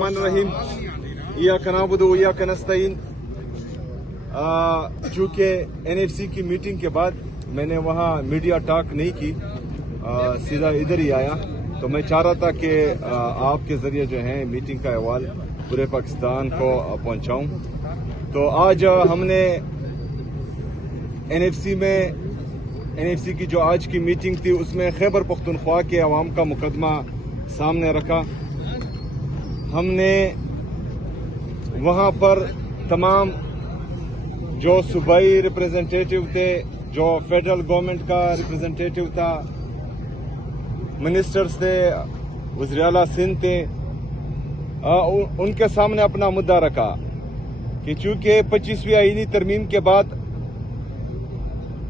बिस्मिल्लाहिर्रहमानिर्रहीम इय्याका नअबुदु व इय्याका नस्तईन। चूँकि एनएफसी की मीटिंग के बाद मैंने वहाँ मीडिया टॉक नहीं की, सीधा इधर ही आया, तो मैं चाह रहा था कि आपके जरिए जो है मीटिंग का अहवाल पूरे पाकिस्तान को पहुँचाऊँ। तो आज हमने एनएफसी की जो आज की मीटिंग थी उसमें खैबर पख्तूनख्वा के अवाम का मुकदमा सामने रखा। हमने वहाँ पर तमाम जो सूबाई रिप्रेजेंटेटिव थे, जो फेडरल गवर्नमेंट का रिप्रेजेंटेटिव था, मिनिस्टर्स थे, वज़ीर आला सिंध थे, उनके सामने अपना मुद्दा रखा कि चूँकि 25वीं आईनी तरमीम के बाद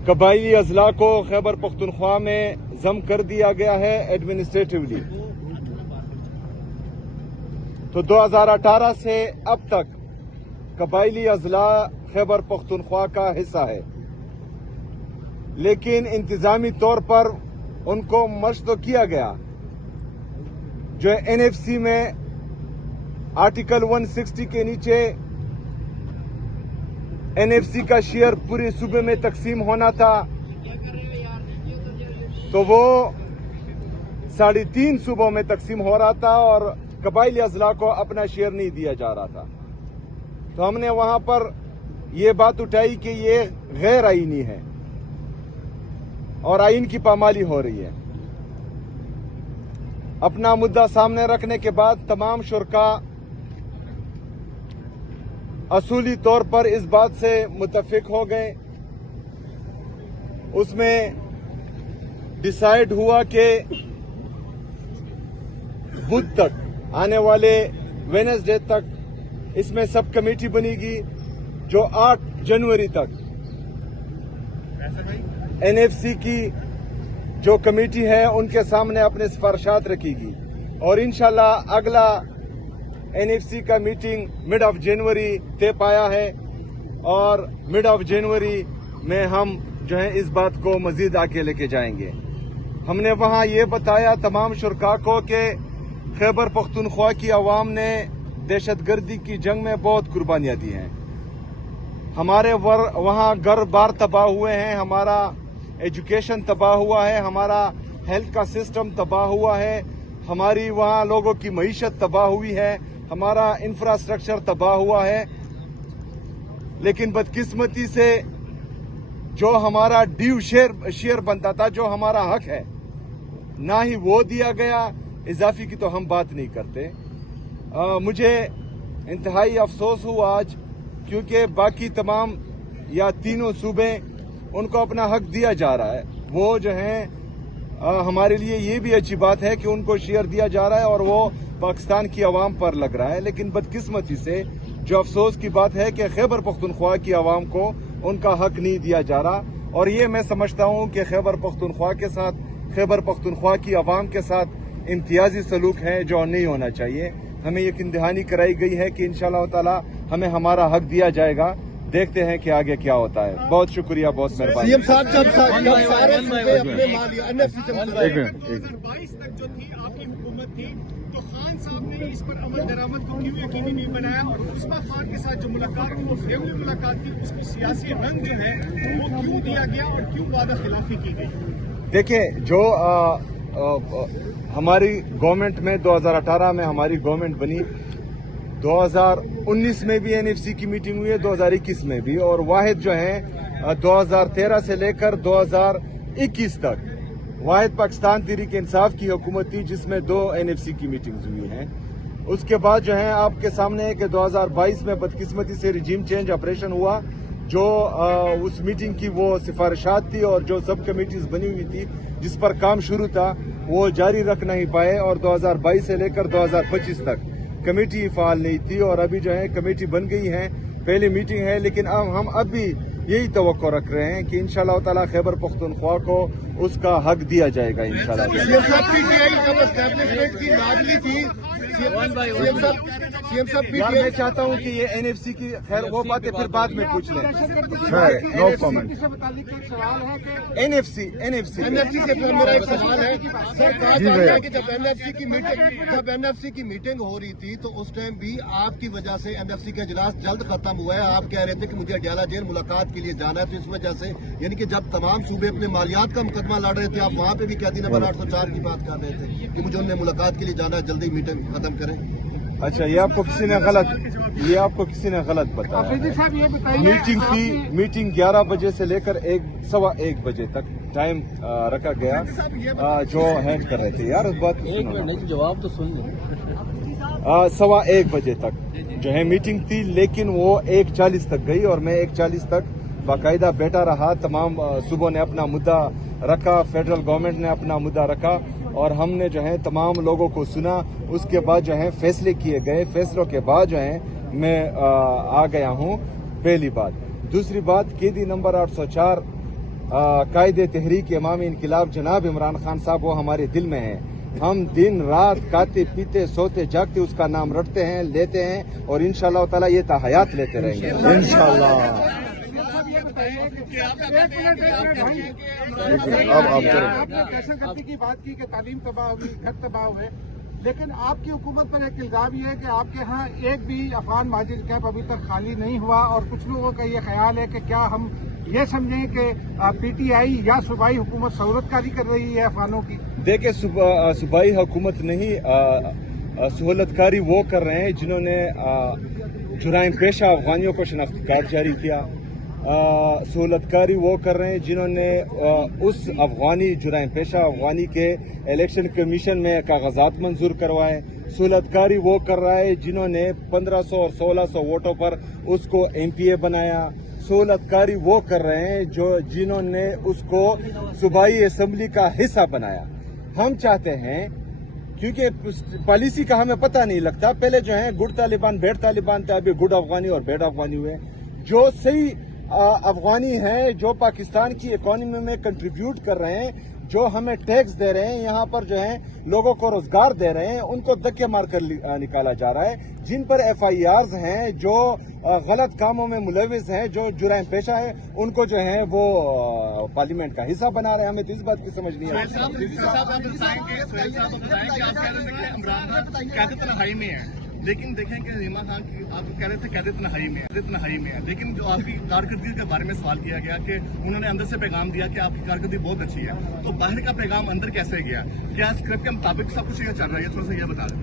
कबायली अजला को खैबर पख्तूनख्वा में जम कर दिया गया है एडमिनिस्ट्रेटिवली, तो 2018 से अब तक कबायली अजला खैबर पख्तूनख्वा का हिस्सा है, लेकिन इंतजामी तौर पर उनको मर्ज तो किया गया। जो एनएफसी में आर्टिकल 160 के नीचे एनएफसी का शेयर पूरे सूबे में तकसीम होना था, तो वो 3.5 सूबों में तकसीम हो रहा था और कबायली अजला को अपना शेयर नहीं दिया जा रहा था। तो हमने वहां पर ये बात उठाई कि ये गैर आईनी है और आइन की पामाली हो रही है। अपना मुद्दा सामने रखने के बाद तमाम शुरका असूली तौर पर इस बात से मुत्तफिक हो गए। उसमें डिसाइड हुआ कि बुध तक, आने वाले वेडनेसडे तक इसमें सब कमेटी बनेगी, जो 8 जनवरी तक एनएफसी की जो कमेटी है उनके सामने अपने सिफारिशात रखेगी और इंशाल्लाह अगला एनएफसी का मीटिंग मिड ऑफ जनवरी तय पाया है और मिड ऑफ जनवरी में हम जो है इस बात को मजीद आगे लेके जाएंगे। हमने वहां ये बताया तमाम शुरका को कि खैबर पख्तूनख्वा की आवाम ने दहशतगर्दी की जंग में बहुत कुर्बानियां दी हैं। हमारे वहाँ घर बार तबाह हुए हैं, हमारा एजुकेशन तबाह हुआ है, हमारा हेल्थ का सिस्टम तबाह हुआ है, हमारी वहाँ लोगों की मईशत तबाह हुई है, हमारा इंफ्रास्ट्रक्चर तबाह हुआ है। लेकिन बदकिस्मती से जो हमारा ड्यू शेयर बनता था, जो हमारा हक है, ना ही वो दिया गया। इजाफी की तो हम बात नहीं करते। मुझे इंतहाई अफसोस हुआ आज, क्योंकि बाकी तमाम या तीनों सूबे उनको अपना हक दिया जा रहा है। वो जो है हमारे लिए ये भी अच्छी बात है कि उनको शेयर दिया जा रहा है और वो पाकिस्तान की आवाम पर लग रहा है। लेकिन बदकिस्मती से जो अफसोस की बात है कि खैबर पख्तूनख्वा की आवाम को उनका हक नहीं दिया जा रहा, और ये मैं समझता हूँ कि खैबर पख्तूनख्वा के साथ, खैबर पख्तूनख्वा की आवाम के साथ इम्तियाजी सलूक है जो नहीं होना चाहिए। हमें यकीन दहानी कराई गई है कि इंशाअल्लाह ताला हमें हमारा हक दिया जाएगा। देखते हैं कि आगे क्या होता है। बहुत शुक्रिया, बहुत मेहरबानी। सीएम साहब जब सारे सूबे अपने माल 2022 तक जो थी आपकी हुकूमत थी, तो खान साहब ने इस पर अमल दरामद को क्यों यकीनी नहीं बनाया, और उस्मा खान के साथ जो मुलाकात थी वो फेवरी मुलाकात थी, उसकी सियासी रंग जो है वो क्यों दिया गया और क्यों वादा खिलाफी की गई? देखिए, जो हमारी गवर्नमेंट में 2018 में हमारी गवर्नमेंट बनी, 2019 में भी एनएफसी की मीटिंग हुई है, 2021 में भी, और वाहिद जो है 2013 से लेकर 2021 तक वाहिद पाकिस्तान तहरीक इंसाफ की हुकूमत थी जिसमें 2 एनएफसी की मीटिंग्स हुई हैं। उसके बाद जो है आपके सामने है कि 2022 में बदकिस्मती से रिजीम चेंज ऑपरेशन हुआ, जो उस मीटिंग की वो सिफारिशात थी और जो सब कमेटीज बनी हुई थी जिस पर काम शुरू था वो जारी रख नहीं पाए, और 2022 से लेकर 2025 तक कमेटी फाल नहीं थी, और अभी जो है कमेटी बन गई है, पहली मीटिंग है। लेकिन अब हम भी यही तवक्को रख रहे हैं कि इंशाअल्लाह ताला खैबर पख्तूनख्वा को उसका हक दिया जाएगा इंशाअल्लाह। सीएम साहब यार मैं चाहता हूँ कि ये एनएफसी की खैर वो बातें फिर बाद में पूछ लें। No comment. एनएफसी एनएफसी से मेरा एक सवाल है सर, कहा जा रहा है कि जब एनएफसी की मीटिंग हो रही थी तो उस टाइम भी आपकी वजह से एनएफसी का इजलास जल्द खत्म हुआ है। आप कह रहे थे कि मुझे अडयाला जेल मुलाकात के लिए जाना है, तो इस वजह से यानी कि जब तमाम सूबे अपने मालियात का मुकदमा लड़ रहे थे, आप वहाँ पे भी कैदी नंबर 804 की बात कर रहे थे कि मुझे उनने मुलाकात के लिए जाना है, जल्दी मीटिंग खत्म करें। अच्छा, ये आपको किसी ने गलत बताया। मीटिंग 11 बजे से लेकर 1:15 बजे तक टाइम रखा गया जो हैंड कर रहे थे। यार उस बात जवाब तो सुन लो। 1:15 बजे तक जो है मीटिंग थी, लेकिन वो 1:40 तक गई और मैं 1:40 तक बाकायदा बैठा रहा। तमाम सूबों ने अपना मुद्दा रखा, फेडरल गवर्नमेंट ने अपना मुद्दा रखा और हमने जो है तमाम लोगों को सुना। उसके बाद जो है फैसले किए गए। फैसलों के बाद जो है मैं आ गया हूँ, पहली बात। दूसरी बात, कैदी नंबर 804 कायदे तहरीक इमामी इनकलाब जनाब इमरान खान साहब, वो हमारे दिल में है। हम दिन रात खाते पीते सोते जागते उसका नाम रटते हैं, लेते हैं और इंशाअल्लाह ताला ये हयात लेते रहेंगे इंशाअल्लाह। आपने दहशतगर्दी की बात की कि तालीम तबाह हुई, घर तबाह हुए, लेकिन आपकी हुकूमत पर एक इल्जाम ये है कि आपके यहाँ एक भी अफगान महाजिर कैंप अभी तक खाली नहीं हुआ और कुछ लोगों का ये ख्याल है कि क्या हम ये समझें कि पीटीआई या सूबाई हुकूमत सहूलतकारी कर रही है अफगानों की? देखिए, सूबाई हुकूमत नहीं, सहूलतकारी वो कर रहे हैं जिन्होंने जुराइम पेशा अफगानियों को शनाख्ती कार्ड जारी किया। सहूलतकारी वो कर रहे हैं जिन्होंने उस अफगानी जुराइम पेशा अफगानी के इलेक्शन कमीशन में कागजात मंजूर करवाए। सहूलतकारी वो कर रहा है जिन्होंने 1500 और 1600 वोटों पर उसको एमपीए बनाया। सहूलतकारी वो कर रहे हैं जिन्होंने उसको सूबाई असेंबली का हिस्सा बनाया। हम चाहते हैं, क्योंकि पॉलिसी का हमें पता नहीं लगता, पहले जो है गुड तालिबान बैड तालिबान था, अभी गुड अफगानी और बैड अफगानी हुए। जो सही अफगानी हैं, जो पाकिस्तान की इकोनॉमी में कंट्रीब्यूट कर रहे हैं, जो हमें टैक्स दे रहे हैं, यहाँ पर जो है लोगों को रोजगार दे रहे हैं, उनको धक्के मारकर निकाला जा रहा है। जिन पर FIRs हैं, जो गलत कामों में मुलविस हैं, जो जुराइम पेशा है, उनको जो है वो पार्लियामेंट का हिस्सा बना रहे हैं। हमें तो इस बात की समझ नहीं आ रही। लेकिन देखें कि रीमा खान की आप कह रहे थे कैदे तन्हाई में है, लेकिन जो आपकी कारकर्दगी के बारे में सवाल किया गया कि उन्होंने अंदर से पैगाम दिया कि आपकी कारकर्दगी बहुत अच्छी है, तो बाहर का पैगाम अंदर कैसे गया? क्या स्क्रिप्ट के मुताबिक सब कुछ ये चल रहा है? थोड़ा सा ये बता दें।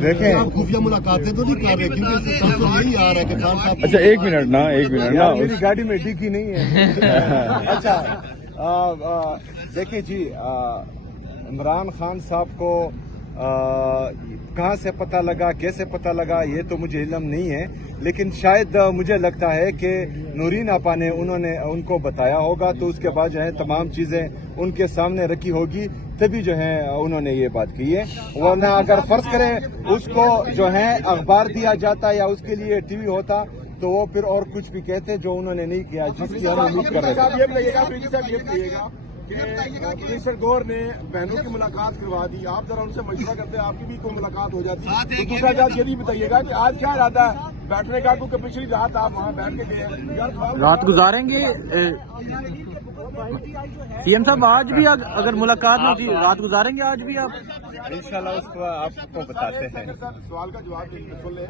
देखें, आप खुफिया मुलाकातें तो नहीं कर रहे क्योंकि सब तो यही आ रहा है कि खान साहब। अच्छा, एक मिनट ना मेरी गाड़ी में डिक्की नहीं है। अच्छा, देखिए जी, इमरान खान साहब को कहाँ से पता लगा, कैसे पता लगा, ये तो मुझे इल्म नहीं है, लेकिन शायद मुझे लगता है कि नूरीन आपा ने उनको बताया होगा, तो उसके बाद जो है तमाम चीजें उनके सामने रखी होगी, तभी जो है उन्होंने ये बात की है। वरना अगर फर्ज करें उसको जो है अखबार दिया जाता या उसके लिए टीवी होता, तो वो फिर और कुछ भी कहते जो उन्होंने नहीं किया, जिसकी हम उम्मीद कर रहे थे। मिनिस्टर गौर ने बहनों की मुलाकात करवा दी, आप जरा उनसे मशवरा करते आपकी भी कोई मुलाकात हो जाती। तो दूसरा बात ये भी बताइएगा कि आज क्या इरादा है बैठने का, क्योंकि पिछली रात आप वहाँ बैठ के गए, रात गुजारेंगे। सीएम साहब, आज भी अगर मुलाकात होती रात गुजारेंगे आज भी आप? इंशाल्लाह उसको आपको बताते हैं। सवाल का जवाब सुन ले।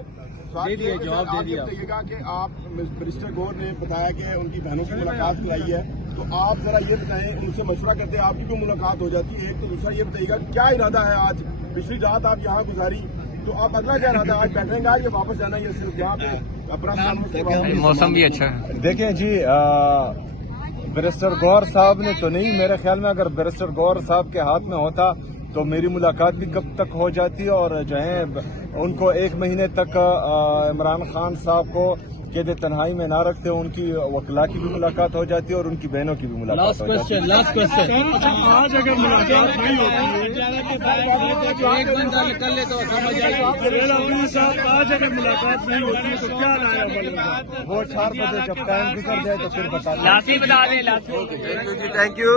जवाब दे दिया। बताइएगा कि आप मिनिस्टर गौर ने बताया कि उनकी बहनों की मुलाकात कराई है, तो आप जरा ये बताएं, उनसे मशवरा करते हैं आपकी भी मुलाकात हो जाती है एक, तो दूसरा ये बताइएगा क्या इरादा है आज? पिछली रात आप यहाँ गुजारी, तो आप अगला क्या इरादा? आज बैठेंगे या वापस जाना, ये सिर्फ यहाँ पे अपना मौसम भी अच्छा है। देखें जी, बैरिस्टर गौर साहब ने तो नहीं, मेरे ख्याल में अगर बैरिस्टर गौर साहब के हाथ में होता तो मेरी मुलाकात भी कब तक हो जाती, और जो है उनको 1 महीने तक इमरान खान साहब को कैद तन्हाई में ना रखते, उनकी वकला की भी मुलाकात हो जाती और उनकी बहनों की भी मुलाकात हो जाती। Last question. आज अगर मुलाकात नहीं होती, एक बंदा निकल ले तो समझ आएगी। साहब आज अगर मुलाकात नहीं होती तो क्या लाया? वो 4 बजे जब टाइम गुजर जाए तो फिर बता लास्ट ही बता दें। Thank you.